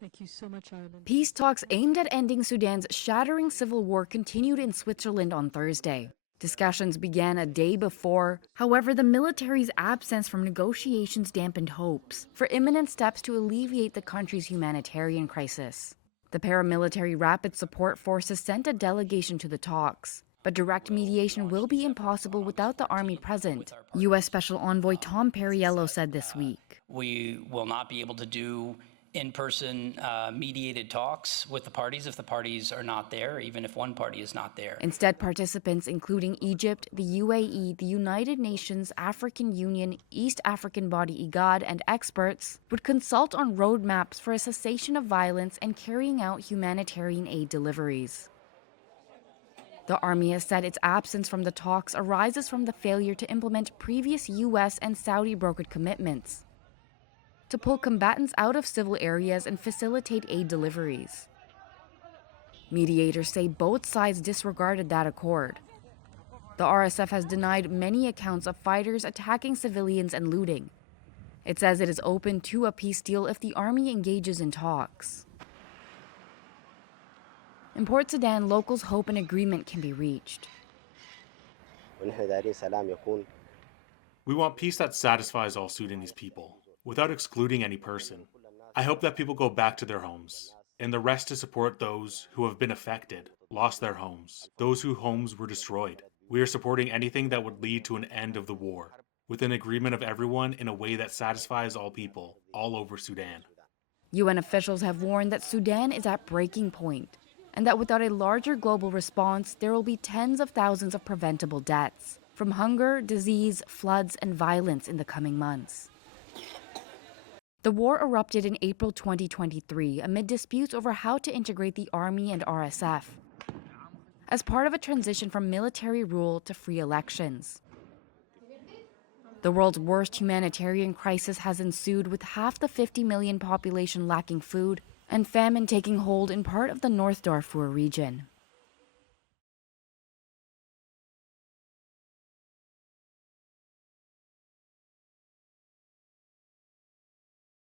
Thank you so much, Ireland. Peace talks aimed at ending Sudan's shattering civil war continued in Switzerland on Thursday. Discussions began a day before. However, the military's absence from negotiations dampened hopes for imminent steps to alleviate the country's humanitarian crisis. The paramilitary Rapid Support Forces sent a delegation to the talks, but direct mediation will be impossible without the army present, U.S. Special Envoy Tom Perriello said this week. We will not be able to do in-person mediated talks with the parties if the parties are not there, even if one party is not there. Instead, participants including Egypt, the UAE, the United Nations, African Union, East African body IGAD, and experts would consult on roadmaps for a cessation of violence and carrying out humanitarian aid deliveries. The army has said its absence from the talks arises from the failure to implement previous U.S. and Saudi-brokered commitments to pull combatants out of civil areas and facilitate aid deliveries. Mediators say both sides disregarded that accord. The RSF has denied many accounts of fighters attacking civilians and looting. It says it is open to a peace deal if the army engages in talks. In Port Sudan, locals hope an agreement can be reached. We want peace that satisfies all Sudanese people, without excluding any person. I hope that people go back to their homes, and the rest to support those who have been affected, lost their homes, those whose homes were destroyed. We are supporting anything that would lead to an end of the war, with an agreement of everyone in a way that satisfies all people, all over Sudan. UN officials have warned that Sudan is at breaking point, and that without a larger global response, there will be tens of thousands of preventable deaths from hunger, disease, floods, and violence in the coming months. The war erupted in April 2023 amid disputes over how to integrate the army and RSF as part of a transition from military rule to free elections. The world's worst humanitarian crisis has ensued, with half the 50 million population lacking food and famine taking hold in part of the North Darfur region.